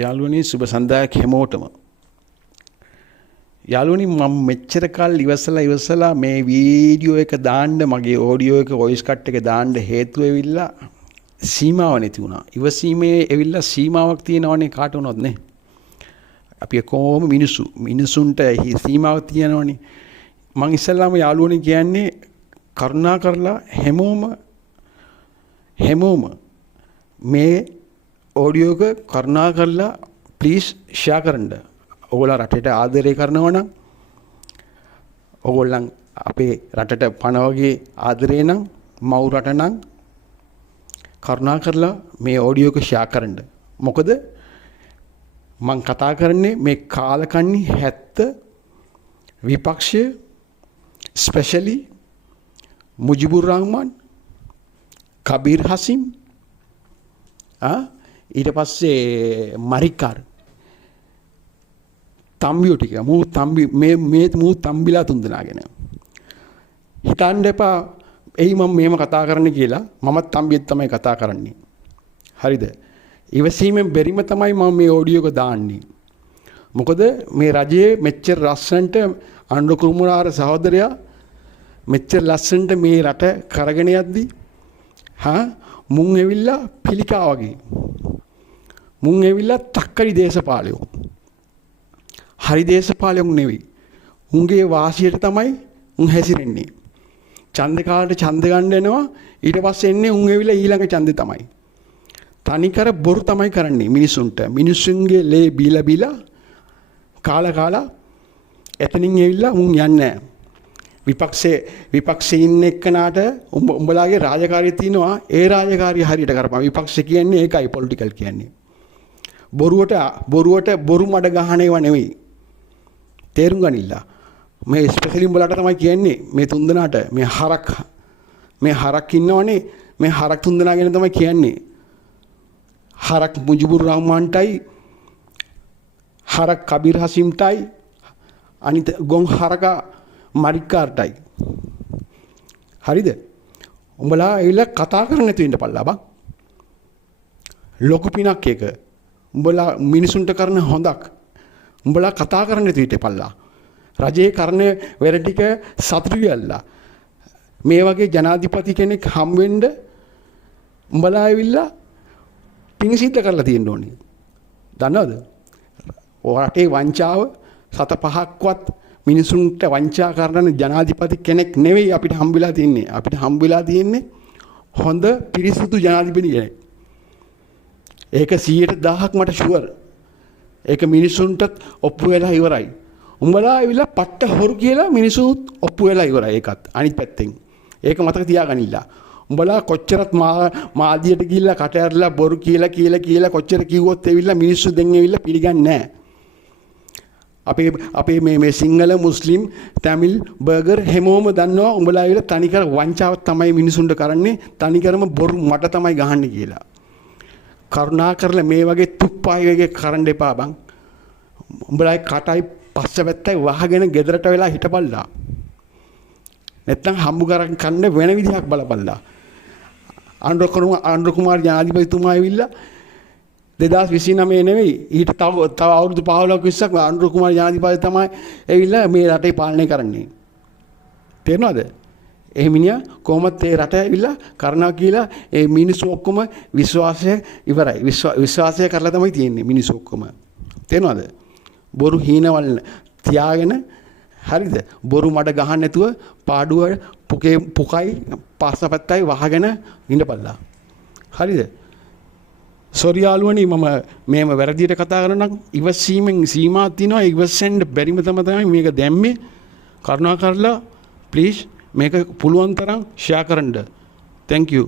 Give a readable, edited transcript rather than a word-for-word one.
යාළුවනි සුබ සන්ධ්‍යාවක් හැමෝටම. යාළුවනි මම මෙච්චර කල් ඉවසලා මේ වීඩියෝ එක දාන්න මගේ ඔඩියෝ එක වොයිස් කට් එක දාන්න හේතුව ඇවිල්ලා සීමාව නැති වුණා. ඉවසීමේ ඇවිල්ලා සීමාවක් තියෙනවනේ කාට වුණත් නේ. අපි කොහොම මිනිසුන්ට සීමාවක් තියෙනවනේ. මම ඉස්සල්ලාම යාළුවනි කියන්නේ කරුණා කරලා හැමෝම මේ ඔඩියෝ එක කරුණා කරලා ප්ලීස් ෂෙයා කරන්න. ඔයගොල්ලෝ රටට ආදරය කරනවා නම් ඔයගොල්ලන් අපේ රටට පණ වගේ ආදරේ නම් මව් රට නම් කරුණා කරලා මේ ඔඩියෝ එක ෂෙයා කරන්න. මොකද මම කතා කරන්නේ මේ කාලකන්ණි 70 විපක්ෂය ස්පෙෂලි මුජිබුර් රහ්මාන් කබීර් හසිම් ඊට පස්සේ මරිකාර් තම්බියෝ ටික මූ තම්බිලා තුන්දෙනාගෙන හිතන්න එපා එයි මම මේව කතා කරන්න කියලා. මමත් තම්බියෙත් තමයි කතා කරන්නේ. හරිද? ඉවසීමෙන් බැරිම තමයි මම මේ ඔඩියෝ එක දාන්නේ. මොකද මේ රජයේ මෙච්චර ලස්සනට අනුර කුමාර සහෝදරයා මෙච්චර ලස්සනට මේ රට කරගෙන යද්දි මුන් ඇවිල්ලා පිළිකා වගේ මුන් ඇවිල්ලා තක්කරි දේශපාලයෝ. හරි දේශපාලයෝ නෙවෙයි. උන්ගේ වාසියට තමයි උන් හැසිරෙන්නේ. ඡන්ද කාලේ ඡන්ද ගන්න එනවා. ඊට පස්සේ එන්නේ උන් ඇවිල්ලා ඊළඟ ඡන්දේ තමයි. තනිකර බොරු තමයි කරන්නේ මිනිසුන්ට. මිනිසුන්ගේ ලේ බීලා කාලා එතනින් ඇවිල්ලා උන් යන්නේ විපක්ෂේ ඉන්න එක්කනට උඹලාගේ රාජකාරිය තියෙනවා. ඒ රාජකාරිය හරියට කරපන්. විපක්ෂ කියන්නේ ඒකයි පොලිටිකල් කියන්නේ. බොරුවට බොරු මඩ ගහන ඒවා නෙවෙයි. තේරුම් ගනින්න. මේ ස්පෙෂලි උඹලාට තමයි කියන්නේ මේ තුන්දෙනාට මේ හරක් ඉන්නවනේ මේ හරක් තුන්දෙනා ගැන තමයි කියන්නේ. හරක් මුජිබුර් රහ්මාන්ටයි හරක් කබීර් හසිම්ටයි අනිත ගොන් හරකා මරිකාර්ටයි. හරිද? උඹලා ඇවිල්ලා කතා කරන්න නැතුව ඉන්න පල්ලා බං. ලොකු පිනක් එක. උඹලා මිනිසුන්ට කරන හොඳක්. උඹලා කතා කරන්න නැතුව ඉන්න පල්ලා. රජයේ කරන වැඩ ටික සතුටු වෙලා. මේ වගේ ජනාධිපති කෙනෙක් හම් වෙන්න උඹලා ඇවිල්ලා පිං සිද්ධ කරලා තියෙන්න ඕනේ. දන්නවද? රටේ වංචාව 7-5ක්වත් මිනිසුන්ට වංචා කරන ජනාධිපති කෙනෙක් නෙවෙයි අපිට හම්බෙලා තින්නේ. අපිට හම්බෙලා තියෙන්නේ හොඳ පිරිසුදු ජනාධිපති කෙනෙක්. ඒක 100,000ක් මට ෂුවර්. ඒක මිනිසුන්ට ඔප්පු වෙලා ඉවරයි. උඹලා ඇවිල්ලා පට්ට හොරු කියලා මිනිසුත් ඔප්පු වෙලා ඉවරයි ඒකත්. අනිත් පැත්තෙන්. ඒක මතක තියාගනින්න. උඹලා කොච්චරත් මාධ්‍යයට ගිහිල්ලා කට ඇරලා බොරු කියලා කොච්චර කිව්වොත් ඇවිල්ලා මිනිස්සු දෙන් ඇවිල්ලා පිළිගන්නේ නැහැ. අපේ මේ සිංහල මුස්ලිම් තමිල් බර්ගර් හැමෝම දන්නවා උඹලා ඇවිල්ලා තනිකර වංචාවක් තමයි මිනිසුන්ට කරන්නේ. තනිකරම බොරු මට තමයි ගහන්නේ කියලා. කරුණා කරලා මේ වගේ තුප්පායි වගේ කරන්න එපා බං. උඹලා කටයි පස්සපැත්තයි වහගෙන ගෙදරට වෙලා හිටපල්ලා. නැත්තම් හම්බු කරන් කන්න වෙන විදිහක් බලපල්ලා. අනුර කුමාර ජනාධිපතිතුමා ඇවිල්ලා 2029 නෙවෙයි ඊට තව අවුරුදු 15ක් 20ක් අනුර කුමාර ජනාධිපති තමයි ඇවිල්ලා මේ රටේ පාලනය කරන්නේ. තේරෙනවද? ඒ මිනිහා කොහොමද ඒ රට ඇවිල්ලා කරනවා කියලා ඒ මිනිස්සු ඔක්කොම විශ්වාසය ඉවරයි. විශ්වාසය කරලා තමයි තියෙන්නේ මිනිස්සු ඔක්කොම. තේරෙනවද? බොරු හීනවල තියාගෙන හරිද? බොරු මඩ ගහන්න නැතුව පාඩුව පුකයි පස්සපැත්තයි වහගෙන ඉඳපල්ලා. හරිද? සෝරි යාළුවනි මම මේම වැරදියට කතා කරනවා නම් ඉවසීමෙන් සීමාවක් තියෙනවා. ඉවසෙන්න බැරිම තමයි මේක දැම්මේ. කරුණා කරලා ප්ලීස් මේක පුළුවන් තරම් ෂෙයා කරන්න. thank you.